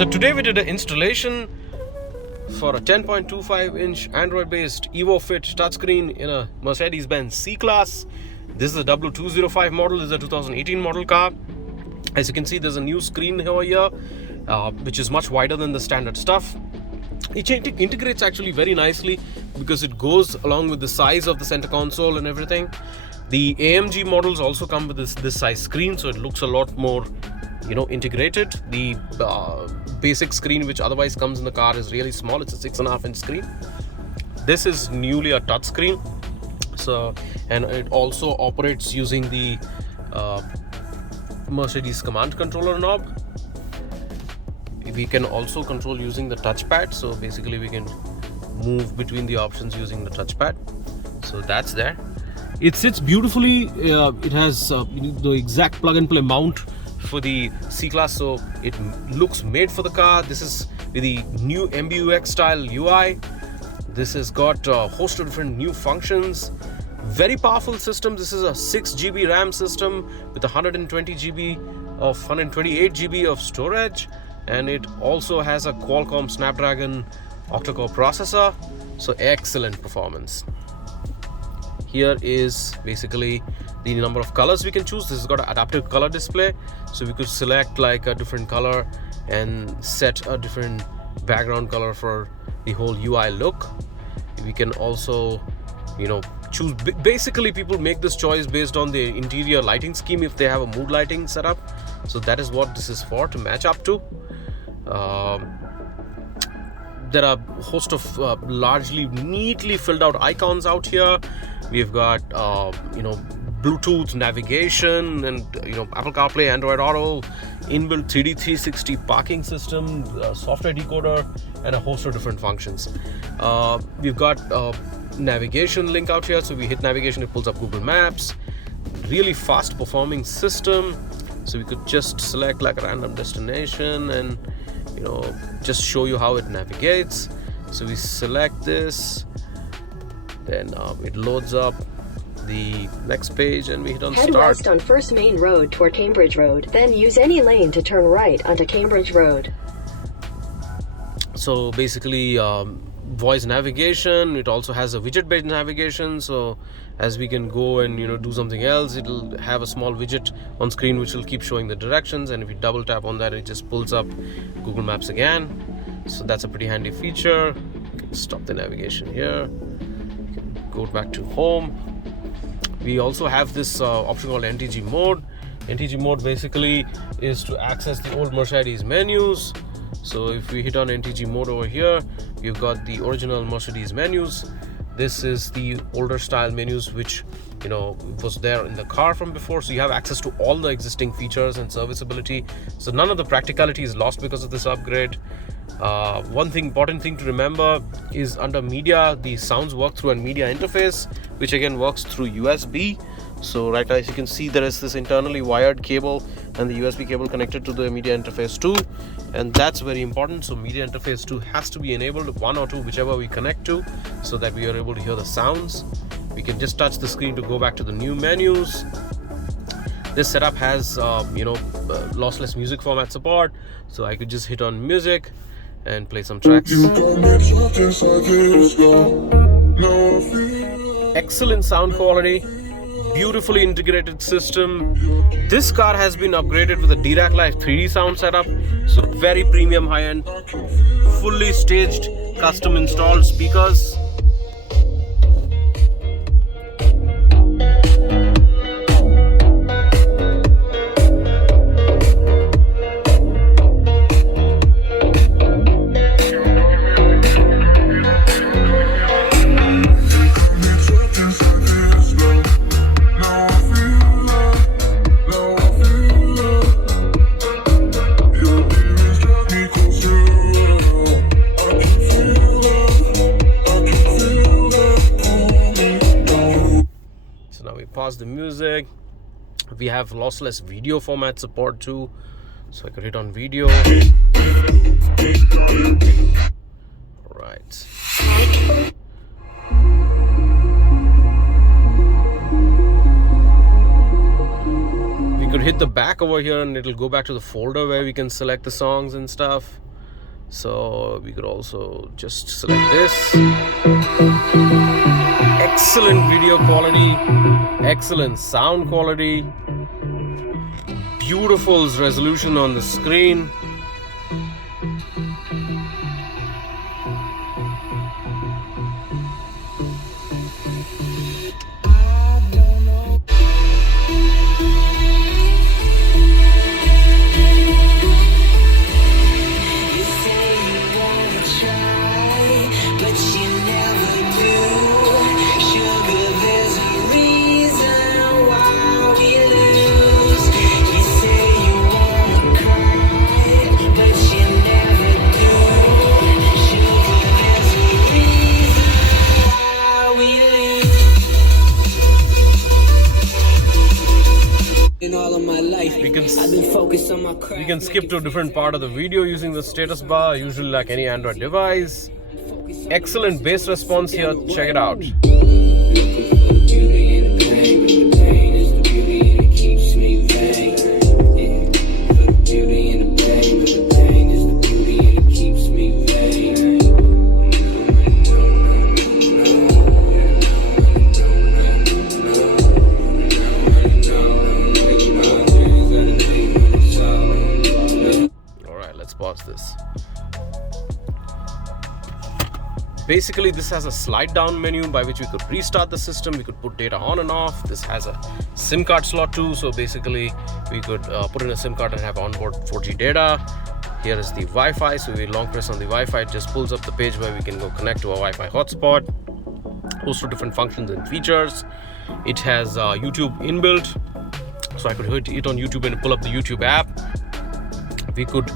So today we did an installation for a 10.25-inch Android-based EVO FIT touchscreen in a Mercedes Benz C Class. This is a W205 model. This is a 2018 model car. As you can see, there's a new screen over here, which is much wider than the standard stuff. It integrates actually very nicely because it goes along with the size of the center console and everything. The AMG models also come with this size screen, so it looks a lot more integrated. The basic screen, which otherwise comes in the car, is really small. It's a 6.5-inch screen. This is newly a touch screen, and it also operates using the Mercedes command controller knob. We can also control using the touchpad, so basically we can move between the options using the touchpad. So that's there. It sits beautifully. It has the exact plug and play mount for the C Class, so it looks made for the car. This is with the new MBUX style UI. This has got a host of different new functions. Very powerful system. This is a 6 GB RAM system with 128 GB of storage, and it also has a Qualcomm Snapdragon octa-core processor, so excellent performance. Here is basically the number of colors we can choose. This has got an adaptive color display, so we could select like a different color and set a different background color for the whole UI look. We can also choose. Basically, people make this choice based on the interior lighting scheme if they have a mood lighting setup. So that is what this is for, to match up to. There are a host of largely neatly filled out icons out here. We've got Bluetooth navigation and Apple Carplay, Android Auto, inbuilt 3D 360 parking system, software decoder, and a host of different functions. We've got navigation link out here, so we hit navigation, it pulls up Google Maps. Really fast performing system, so we could just select like a random destination and just show you how it navigates. So we select this, then it loads up the next page, and we hit on Head start. west on First Main Road toward Cambridge Road, then use any lane to turn right onto Cambridge Road. So basically voice navigation. It also has a widget based navigation, so as we can go and do something else, it'll have a small widget on screen which will keep showing the directions, and if you double tap on that, it just pulls up Google Maps again. So that's a pretty handy feature. You can stop the navigation here, you can go back to home. We also have this option called NTG mode. NTG mode basically is to access the old Mercedes menus. So if we hit on NTG mode over here, you've got the original Mercedes menus. This is the older style menus which was there in the car from before, so you have access to all the existing features and serviceability. So none of the practicality is lost because of this upgrade. One important thing to remember is under media, the sounds work through a media interface, which again works through USB. So right now, as you can see, there is this internally wired cable and the USB cable connected to the media interface 2, and that's very important. So media interface 2 has to be enabled, 1 or 2, whichever we connect to, so that we are able to hear the sounds. We can just touch the screen to go back to the new menus. This setup has lossless music format support, so I could just hit on music and play some tracks. Excellent sound quality, beautifully integrated system. This car has been upgraded with a Dirac Live 3D sound setup, so very premium, high-end, fully staged, custom installed speakers. Pause the music. We have lossless video format support too, so I could hit on video. All right. We could hit the back over here and it'll go back to the folder where we can select the songs and stuff. So we could also just select this. Excellent video quality, excellent sound quality, beautiful resolution on the screen. We can skip to a different part of the video using the status bar, usually like any Android device. Excellent bass response here, check it out. Pause this. Basically, this has a slide down menu by which we could restart the system. We could put data on and off. This has a SIM card slot too, so basically we could put in a SIM card and have onboard 4G data. Here is the Wi-Fi, so we long press on the Wi-Fi, it just pulls up the page where we can go connect to a Wi-Fi hotspot. Host of different functions and features. It has YouTube inbuilt, so I could hit it on YouTube and pull up the YouTube app. We could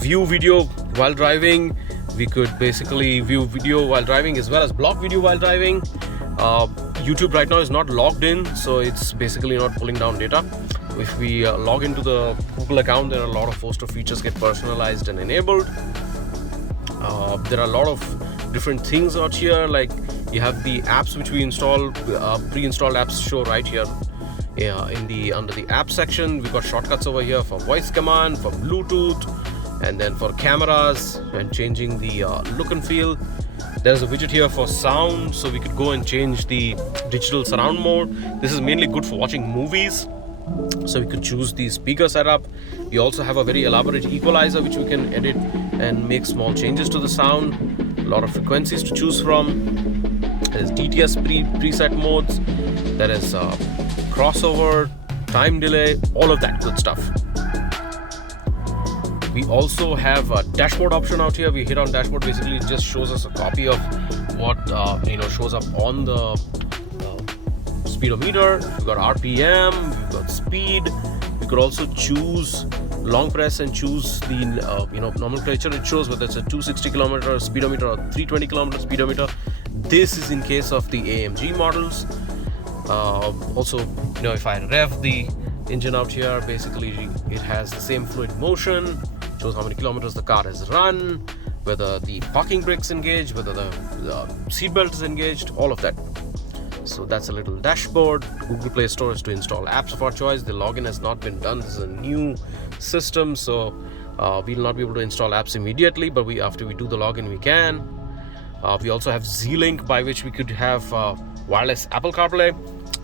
view video while driving. We could basically view video while driving as well as block video while driving. YouTube right now is not logged in, so it's basically not pulling down data. If we log into the Google account, there are a lot of host of features get personalized and enabled. There are a lot of different things out here, like you have the apps which we install, pre-installed apps show right here. Under the app section, we've got shortcuts over here for voice command, for Bluetooth, and then for cameras and changing the look and feel. There's a widget here for sound, so we could go and change the digital surround mode. This is mainly good for watching movies, so we could choose the speaker setup. We also have a very elaborate equalizer which we can edit and make small changes to the sound. A lot of frequencies to choose from. There's DTS preset modes. There is crossover, time delay, all of that good stuff. We also have a dashboard option out here. We hit on dashboard, basically it just shows us a copy of what shows up on the speedometer. We've got RPM, we've got speed. We could also choose long press and choose the nomenclature it shows, whether it's a 260 kilometer speedometer or 320 kilometer speedometer. This is in case of the AMG models. Also, if I rev the engine out here, basically it has the same fluid motion, shows how many kilometers the car has run, whether the parking brake's engaged, whether the seat belt is engaged, all of that. So that's a little dashboard. Google Play Store is to install apps of our choice. The login has not been done. This is a new system, so we'll not be able to install apps immediately, but after we do the login, we can. We also have Z-Link, by which we could have wireless Apple Carplay.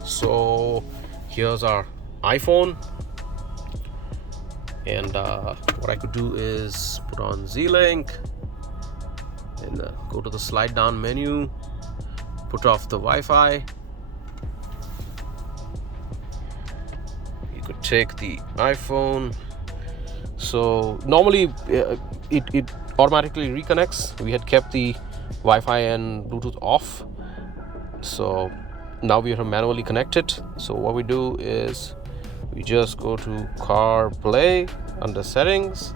So here's our iPhone, and what I could do is put on Z-Link and go to the slide down menu, put off the Wi-Fi. You could take the iPhone. So normally it automatically reconnects. We had kept the Wi-Fi and Bluetooth off, so now we have to manually connect it. So what we do is we just go to CarPlay under settings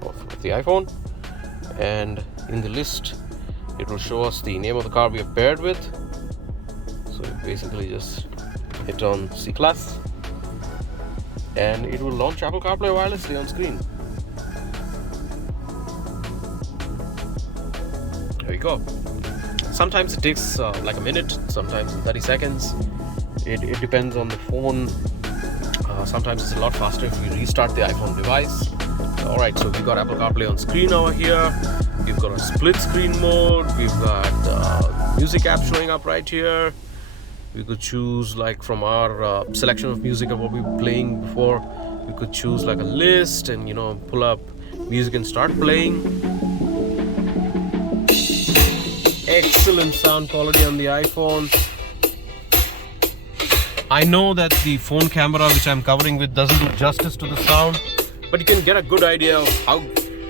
of the iPhone, and in the list it will show us the name of the car we have paired with. So basically just hit on C Class and it will launch Apple CarPlay wirelessly on screen. There we go. Sometimes it takes like a minute, sometimes 30 seconds. It depends on the phone. Sometimes it's a lot faster if we restart the iPhone device. Alright, so we've got Apple Carplay on screen over here. We've got a split screen mode. We've got music app showing up right here. We could choose like from our selection of music of what we were playing before. We could choose like a list and pull up music and start playing. Excellent sound quality on the iPhone. I know that the phone camera which I'm covering with doesn't do justice to the sound, but you can get a good idea of how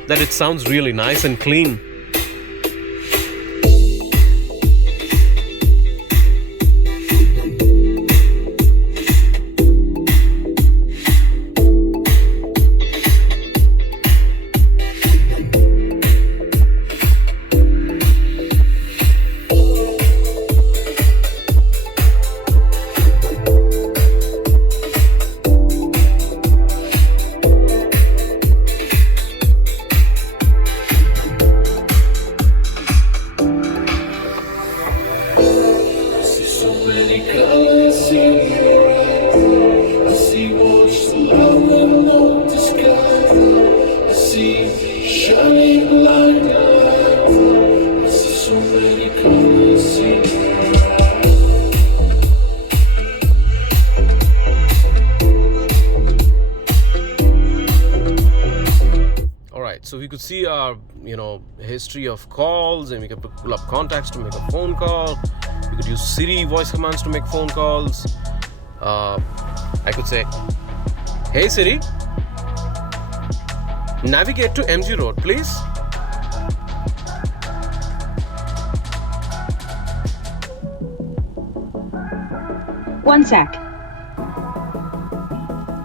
that it sounds really nice and clean. So we could see our history of calls, and we can pull up contacts to make a phone call. We could use Siri voice commands to make phone calls. I could say, hey Siri, navigate to MG Road please. One sec.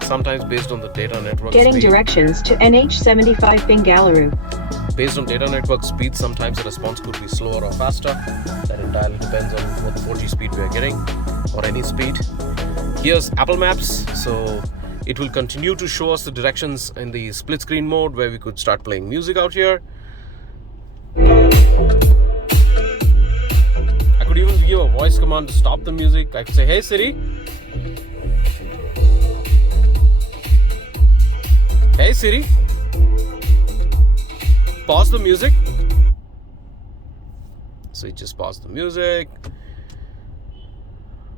Sometimes based on the data network Getting speed. directions to NH75 Bengaluru. Based on data network speed, sometimes the response could be slower or faster. That entirely depends on what 4G speed we are getting, or any speed. Here's Apple Maps, so it will continue to show us the directions in the split screen mode where we could start playing music out here. I could even give a voice command to stop the music. I could say, hey Siri, hey Siri, pause the music. So it just paused the music.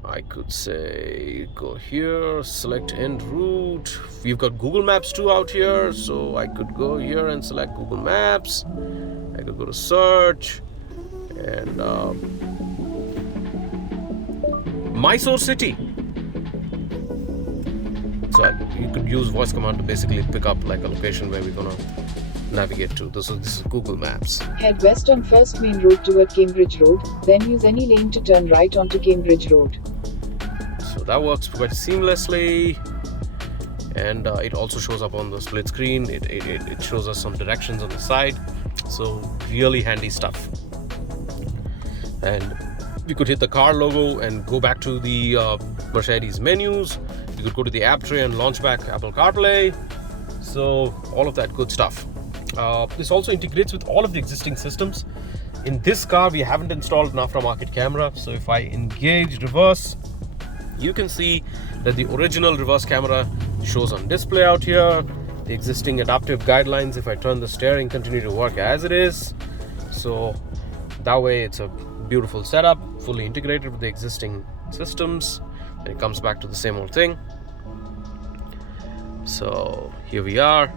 I could say go here, select end route. We've got Google Maps too out here, so I could go here and select Google Maps. I could go to search and Mysore City. So you could use voice command to basically pick up like a location where we're gonna navigate to. This is Google Maps. Head west on First Main Road toward Cambridge Road, then use any lane to turn right onto Cambridge Road. So that works quite seamlessly, and it also shows up on the split screen. It shows us some directions on the side, so really handy stuff. And we could hit the car logo and go back to the Mercedes menus. You could go to the app tray and launch back Apple Carplay. So all of that good stuff. This also integrates with all of the existing systems. In this car, we haven't installed an aftermarket camera. So if I engage reverse, you can see that the original reverse camera shows on display out here. The existing adaptive guidelines, if I turn the steering, continue to work as it is. So that way it's a beautiful setup, fully integrated with the existing systems. And it comes back to the same old thing. So here we are.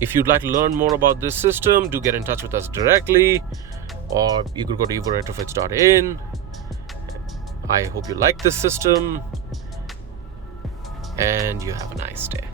If you'd like to learn more about this system, do get in touch with us directly, or you could go to evoretrofits.in. I hope you like this system, and you have a nice day.